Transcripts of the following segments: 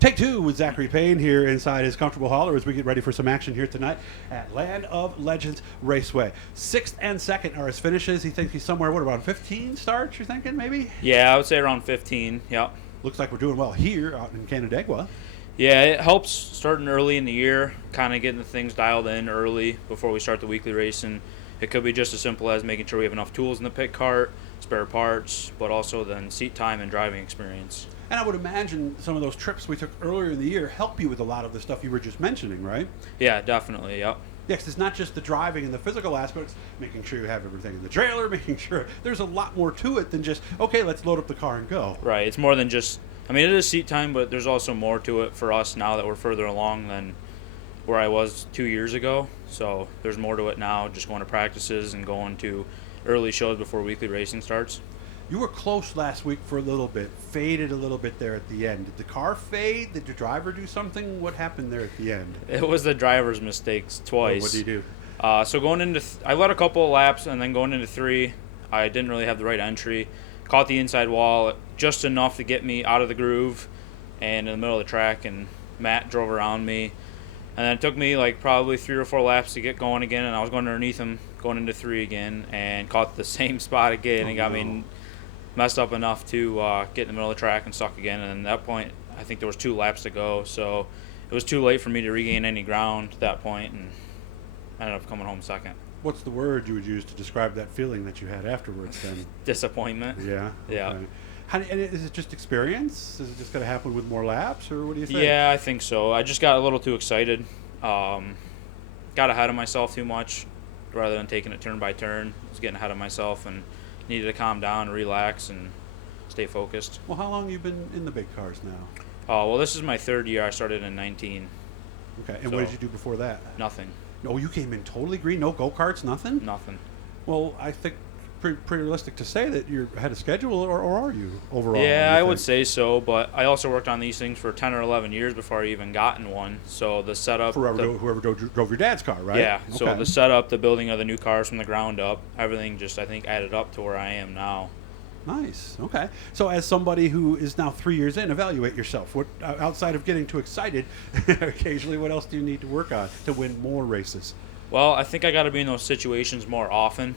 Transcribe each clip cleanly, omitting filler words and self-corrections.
Take two with Zachary Payne here inside his comfortable hauler as we get ready for some action here tonight at Land of Legends Raceway. 6th and 2nd are his finishes. He thinks he's somewhere, what, around 15 starts, you're thinking, maybe? Yeah, I would say around 15, yep. Looks like we're doing well here out in Canandaigua. Yeah, it helps starting early in the year, kind of getting the things dialed in early before we start the weekly racing. It could be just as simple as making sure we have enough tools in the pit cart, spare parts, but also then seat time and driving experience. And I would imagine some of those trips we took earlier in the year help you with a lot of the stuff you were just mentioning, right? Yeah, definitely, yep. Yeah, 'cause it's not just the driving and the physical aspects, making sure you have everything in the trailer, making sure there's a lot more to it than just, okay, let's load up the car and go. Right, it's more than just, I mean, it is seat time, but there's also more to it for us now that we're further along than where I was 2 years ago. So there's more to it now, just going to practices and going to early shows before weekly racing starts. You were close last week for a little bit, faded a little bit there at the end. Did the car fade? Did the driver do something? What happened there at the end? It was the driver's mistakes twice. What did he do? So going into, I led a couple of laps, and then going into 3, I didn't really have the right entry. Caught the inside wall just enough to get me out of the groove and in the middle of the track, and Matt drove around me. And then it took me like probably 3 or 4 laps to get going again, and I was going underneath him going into 3 again, and caught the same spot again, and got me messed up enough to get in the middle of the track and stuck again. And at that point, I think there was 2 laps to go, so it was too late for me to regain any ground at that point, and I ended up coming home second. What's the word you would use to describe that feeling that you had afterwards then? Disappointment. Yeah? Yeah. Okay. And is it just experience? Is it just going to happen with more laps, or what do you think? Yeah, I think so. I just got a little too excited. Got ahead of myself too much rather than taking it turn by turn. I was getting ahead of myself and needed to calm down and relax and stay focused. Well, how long have you been in the big cars now? Well, this is my 3rd year. I started in 19. Okay, and So, what did you do before that? Nothing. Oh, you came in totally green? No go-karts, nothing? Nothing. Well, I think pretty realistic to say that you're ahead of schedule, or are you overall? Yeah, I would say so, but I also worked on these things for 10 or 11 years before I even got in one. So the setup... Whoever drove your dad's car, right? Yeah, okay. So the setup, the building of the new cars from the ground up, everything just, I think, added up to where I am now. Nice. Okay. So as somebody who is now 3 years in, evaluate yourself. What outside of getting too excited, occasionally, what else do you need to work on to win more races? Well, I think I got to be in those situations more often.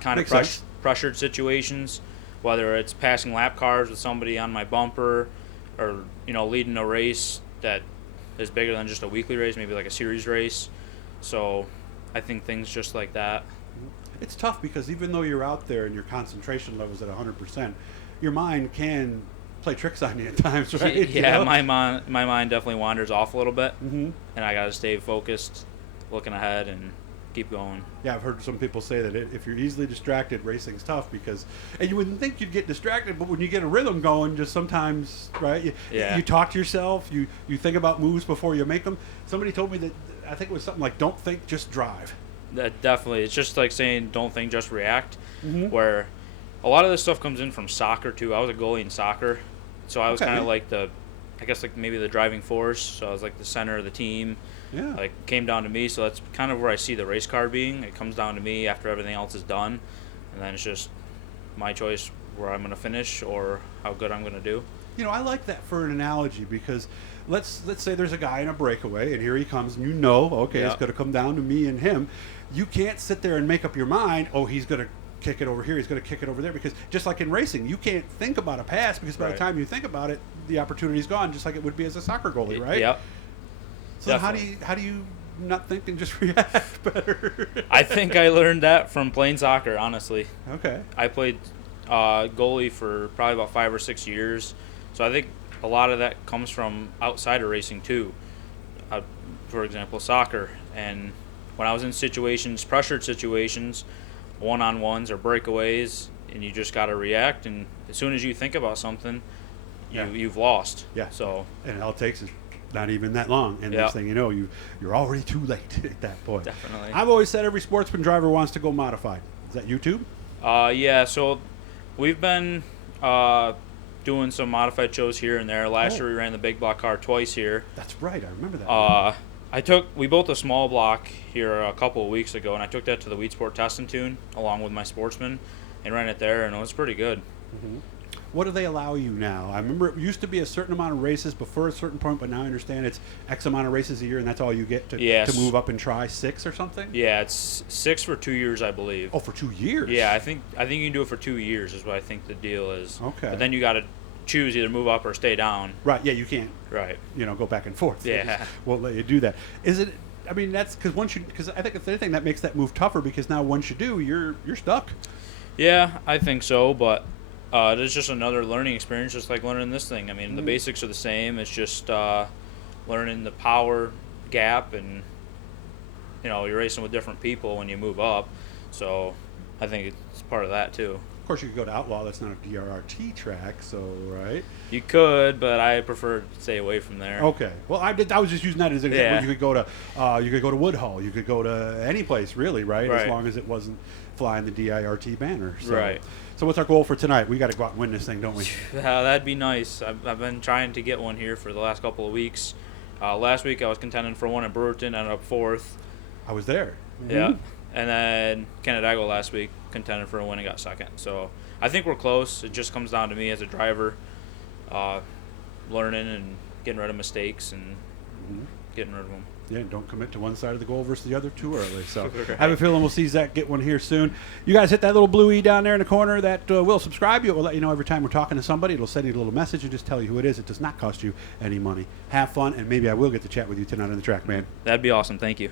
Kind of pressured situations, whether it's passing lap cars with somebody on my bumper, or leading a race that is bigger than just a weekly race, maybe like a series race. So I think things just like that. It's tough because even though you're out there and your concentration level's at 100%, your mind can play tricks on you at times, right? Yeah, my mind definitely wanders off a little bit, mm-hmm. and I got to stay focused, looking ahead, and keep going. Yeah, I've heard some people say that if you're easily distracted, racing's tough because, and you wouldn't think you'd get distracted, but when you get a rhythm going, just sometimes, right? You talk to yourself, you think about moves before you make them. Somebody told me that, I think it was something like, don't think, just drive. That definitely, it's just like saying don't think, just react, mm-hmm. where a lot of this stuff comes in from soccer too. I was a goalie in soccer, so I was kind of like maybe the driving force, so I was like the center of the team. Yeah. Like, came down to me, so that's kind of where I see the race car being. It comes down to me after everything else is done, and then it's just my choice where I'm going to finish or how good I'm going to do. I like that for an analogy because let's say there's a guy in a breakaway, and here he comes, and okay, It's going to come down to me and him. You can't sit there and make up your mind, he's going to kick it over here, he's going to kick it over there, because just like in racing, you can't think about a pass because by the time you think about it, the opportunity's gone, just like it would be as a soccer goalie, right? Yep. So how do you not think and just react better? I think I learned that from playing soccer, honestly. Okay. I played goalie for probably about 5 or 6 years, so I think a lot of that comes from outside of racing too. For example, soccer. And when I was in pressured situations, one-on-ones or breakaways, and you just got to react, and as soon as you think about something, you've lost. Yeah. So. And all it takes is not even that long, and next thing you know, you're already too late at that point. Definitely. I've always said every Sportsman driver wants to go modified. Is that you too? Yeah. So we've been doing some modified shows here and there. Last year we ran the big block car twice here. That's right. I remember that. We built a small block here a couple of weeks ago, and I took that to the Weed Sport Test and Tune along with my Sportsman and ran it there, and it was pretty good. Mm-hmm. What do they allow you now? I remember it used to be a certain amount of races before a certain point, but now I understand it's X amount of races a year, and that's all you get to move up and try 6 or something. Yeah, it's 6 for 2 years, I believe. Oh, for 2 years? Yeah, I think you can do it for 2 years is what I think the deal is. Okay. But then you got to choose either move up or stay down. Right. Yeah, you can't. Right. Go back and forth. Yeah. Won't let you do that. Is it? I mean, that's because I think it's anything that makes that move tougher, because now once you do, you're stuck. Yeah, I think so, but it's just another learning experience, just like learning this thing. I mean, the basics are the same. It's just learning the power gap, and you're racing with different people when you move up. So I think it's part of that too. Of course, you could go to Outlaw. That's not a DRRT track, so right. You could, but I prefer to stay away from there. Okay. Well, I was just using that as an example. Yeah. You could go to Woodhull. You could go to any place, really, right? Right. As long as it wasn't flying the DIRT banner. So, Right. So what's our goal for tonight? We got to go out and win this thing, don't we? That'd be nice. I've been trying to get one here for the last couple of weeks. Last week I was contending for one at Brewerton, ended up 4th. I was there. Yeah. And then Canandaigua last week contended for a win and got 2nd. So I think we're close. It just comes down to me as a driver, learning and getting rid of mistakes and getting rid of them. Yeah, don't commit to one side of the goal versus the other too early. So Right. I have a feeling we'll see Zach get one here soon. You guys hit that little blue E down there in the corner that will subscribe you. It will let you know every time we're talking to somebody. It'll send you a little message and just tell you who it is. It does not cost you any money. Have fun, and maybe I will get to chat with you tonight on the track, man. That'd be awesome. Thank you.